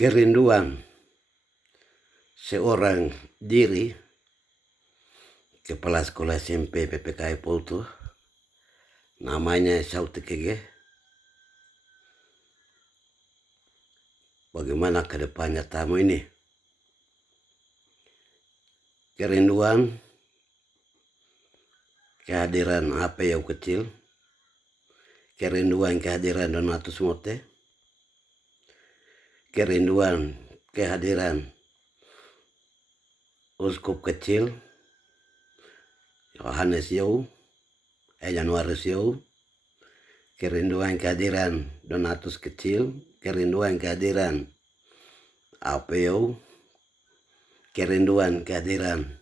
Kerinduan seorang diri, kepala sekolah SMP PPKI Pouto, namanya Sautekege. Bagaimana ke depannya tamu ini? Kerinduan kehadiran apa yang kecil, kerinduan kehadiran Donatus Mote, kerinduan kehadiran uskup kecil Yohanes Yau, Januarius Yau, kerinduan kehadiran Donatus kecil, kerinduan kehadiran Apeu, kerinduan kehadiran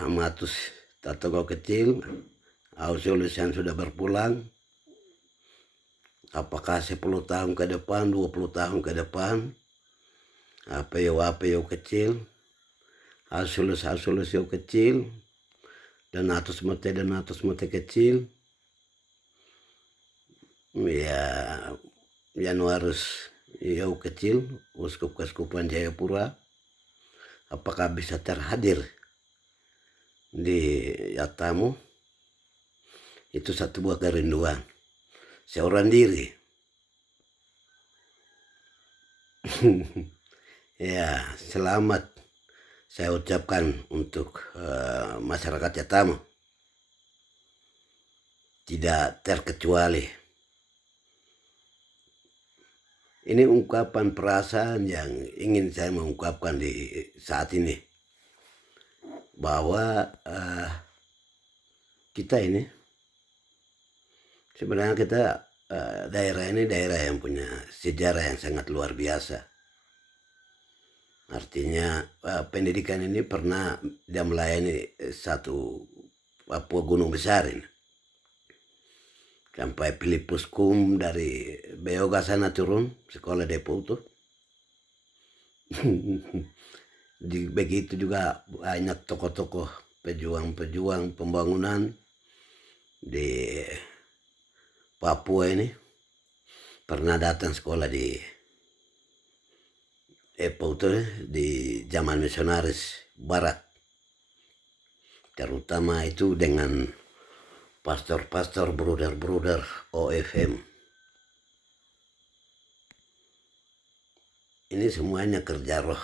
Amatus Tatogo kecil, Ausiolus yang sudah berpulang. Apakah 10 tahun ke depan, 20 tahun ke depan, Apeu kecil, Ausiolus yang kecil, Donatus Mote kecil, ya Januarius Yau kecil, uskup keskupan Jayapura, apakah bisa terhadir di tamu? Itu satu buah kerinduan seorang diri. Ya, selamat saya ucapkan untuk masyarakat Yatamo. Tidak terkecuali. Ini ungkapan perasaan yang ingin saya mengungkapkan di saat ini. Bahwa kita ini, sebenarnya kita daerah ini daerah yang punya sejarah yang sangat luar biasa. Artinya pendidikan ini pernah dia melayani satu Papua Gunung Besar ini. Sampai Filipus Kum dari Beoga sana turun sekolah di Pouto. Begitu juga banyak tokoh-tokoh pejuang-pejuang pembangunan di Papua ini pernah datang sekolah di Pouto di zaman misionaris barat, terutama itu dengan pastor-pastor bruder OFM. Ini semuanya kerja roh.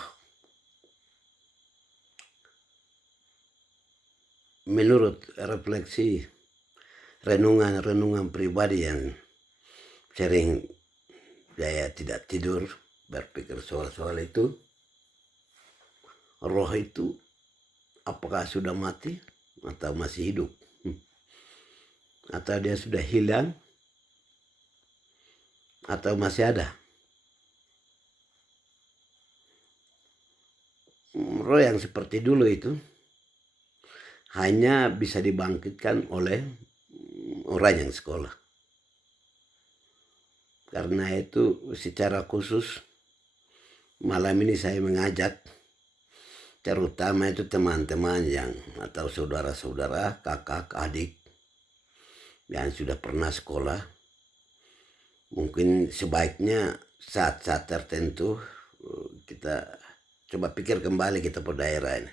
Menurut refleksi renungan pribadi yang sering saya tidak tidur berpikir soal itu, roh itu apakah sudah mati atau masih hidup? Atau dia sudah hilang atau masih ada? Roh yang seperti dulu itu hanya bisa dibangkitkan oleh orang yang sekolah. Karena itu secara khusus malam ini saya mengajak terutama itu teman-teman yang atau saudara-saudara, kakak, adik yang sudah pernah sekolah, mungkin sebaiknya saat-saat tertentu kita coba pikir kembali kita pada daerah ini.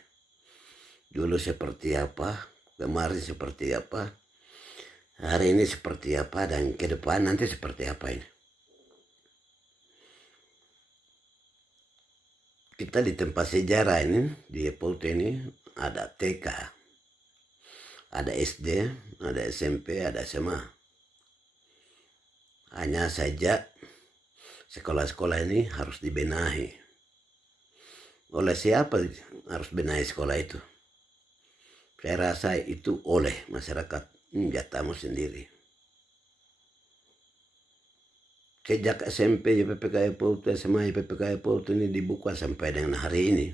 Dulu seperti apa, kemarin seperti apa, hari ini seperti apa, dan ke depan nanti seperti apa ini. Kita di tempat sejarah ini, di Pouto ini ada TK, ada SD, ada SMP, ada SMA. Hanya saja sekolah-sekolah ini harus dibenahi. Oleh siapa harus benahi sekolah itu? Saya rasa itu oleh masyarakat Yatamo sendiri. Sejak SMP PPKI Pouto, SMA PPKI Pouto ini dibuka sampai dengan hari ini,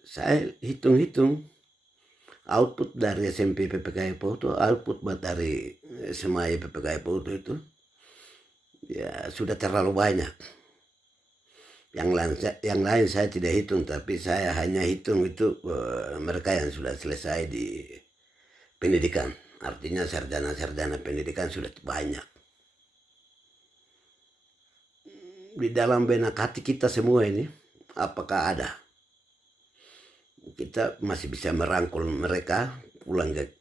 saya hitung-hitung output dari SMP PPKI Pouto, output dari SMA PPKI Pouto itu ya sudah terlalu banyak. Yang lain saya tidak hitung, tapi saya hanya hitung itu mereka yang sudah selesai di pendidikan. Artinya sarjana-sarjana pendidikan sudah banyak. di dalam benak hati kita semua ini, apakah ada? Kita masih bisa merangkul mereka pulang ke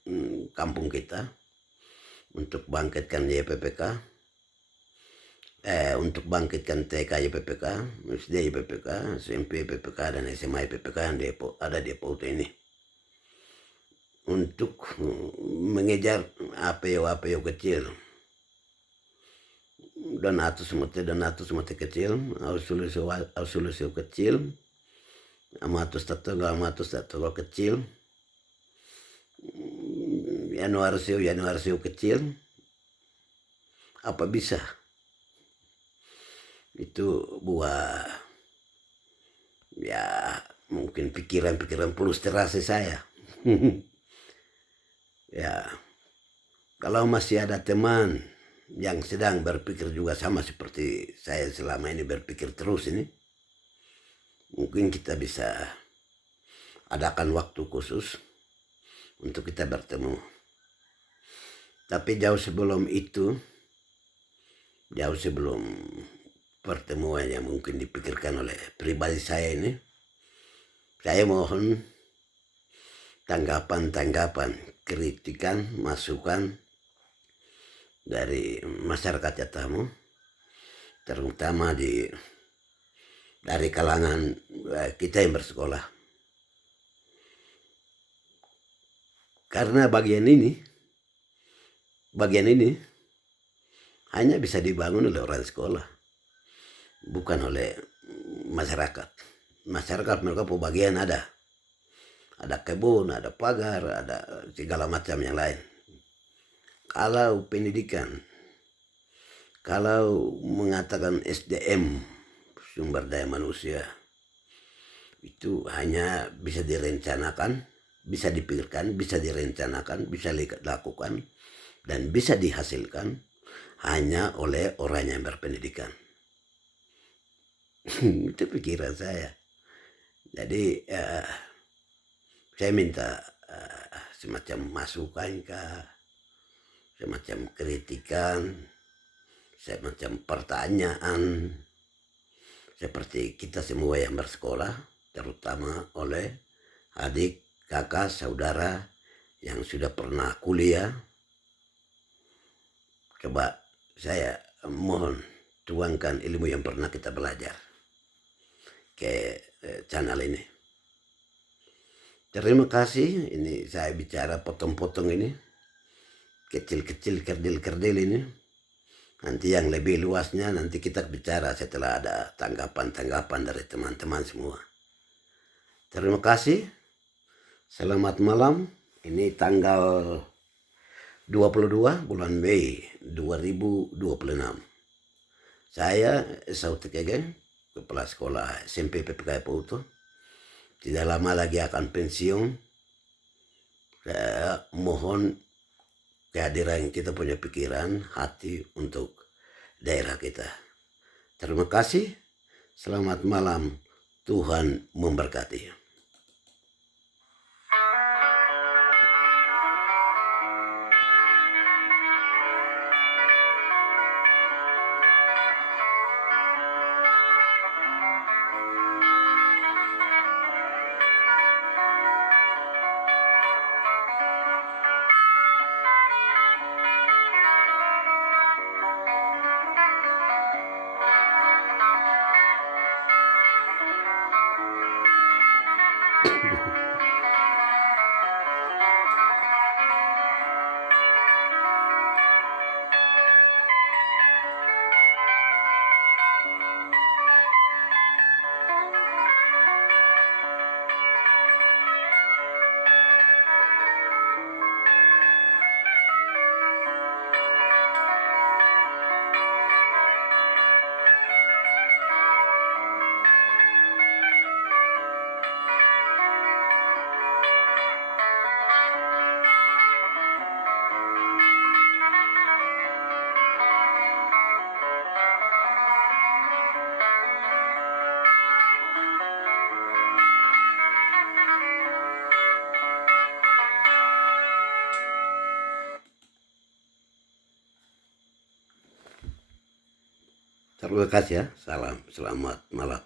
kampung kita untuk bangkitkan YPPK, untuk bangkitkan TK YPPK, SD YPPK, SMP YPPK, dan SMA YPPK yang ada di Pauta ini, untuk mengejar APO kecil, donatus mati kecil, ausulusi kecil, amatus tatunggal kecil, Januarsio kecil, apa bisa itu buah ya mungkin pikiran frustrasi saya. Ya, kalau masih ada teman yang sedang berpikir juga sama seperti saya selama ini berpikir terus ini, mungkin kita bisa adakan waktu khusus untuk kita bertemu. Tapi jauh sebelum itu, jauh sebelum pertemuan yang mungkin dipikirkan oleh pribadi saya ini, saya mohon tanggapan, kritikan, masukan dari masyarakat Jatamu, terutama dari kalangan kita yang bersekolah. Karena bagian ini hanya bisa dibangun oleh orang sekolah, bukan oleh masyarakat. Masyarakat mereka bagian ada kebun, ada pagar, ada segala macam yang lain. Kalau pendidikan, kalau mengatakan SDM, sumber daya manusia, itu hanya bisa direncanakan, bisa dipikirkan, bisa direncanakan, bisa dilakukan, dan bisa dihasilkan hanya oleh orang yang berpendidikan. Itu pikiran saya. Jadi saya minta semacam masukan, semacam kritikan, semacam pertanyaan, seperti kita semua yang bersekolah, terutama oleh adik, kakak, saudara yang sudah pernah kuliah. Coba saya mohon tuangkan ilmu yang pernah kita belajar ke channel ini. Terima kasih. Ini saya bicara potong-potong ini, kecil-kecil, kerdil-kerdil ini. Nanti yang lebih luasnya nanti kita bicara setelah ada tanggapan dari teman-teman semua. Terima kasih. Selamat malam. Ini tanggal 22 bulan Mei 2026. Saya Sautik Egen, Kepala Sekolah SMP PPK Pauta. Tidak lama lagi akan pensiun. Saya mohon kehadiran kita punya pikiran, hati untuk daerah kita. Terima kasih. Selamat malam. Tuhan memberkati. Terima kasih ya. Salam, selamat malam.